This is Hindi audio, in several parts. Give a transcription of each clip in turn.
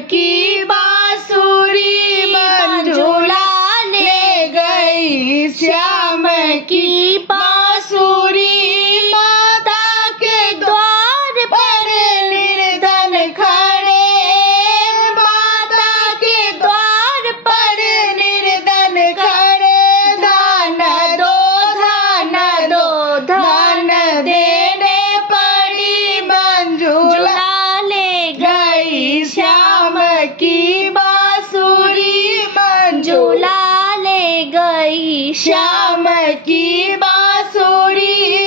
की बांसुरी मंजुला ले गई। श्याम की बांसुरी माता के द्वार पर निर्धन खड़े। माता के द्वार पर निर्धन खड़े। दान दो दान दो दान देने पड़ी मंजुला ले गई। श्याम की बांसुरी मंजुला ले गई। श्याम की बांसुरी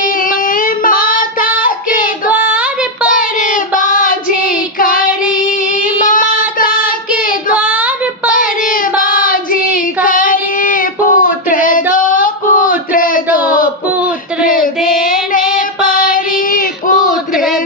माता के द्वार पर बाजी खड़ी। माता के द्वार पर बाजी खड़ी। पुत्र दो पुत्र देने पड़ी। पुत्र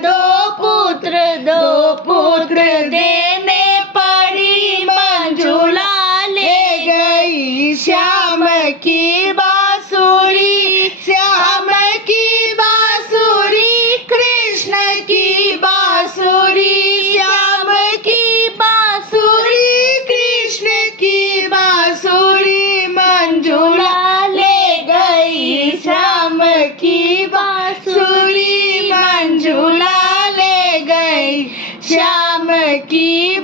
दो पुत्र देने पड़ी मंजुला ले गई। श्याम की बांसुरी श्याम की बांसुरी कृष्ण की बांसुरी। श्याम की बांसुरी कृष्ण की बांसुरी मंजुला ले गई। श्याम की बांसुरी मंजुला ले गई। श्याम की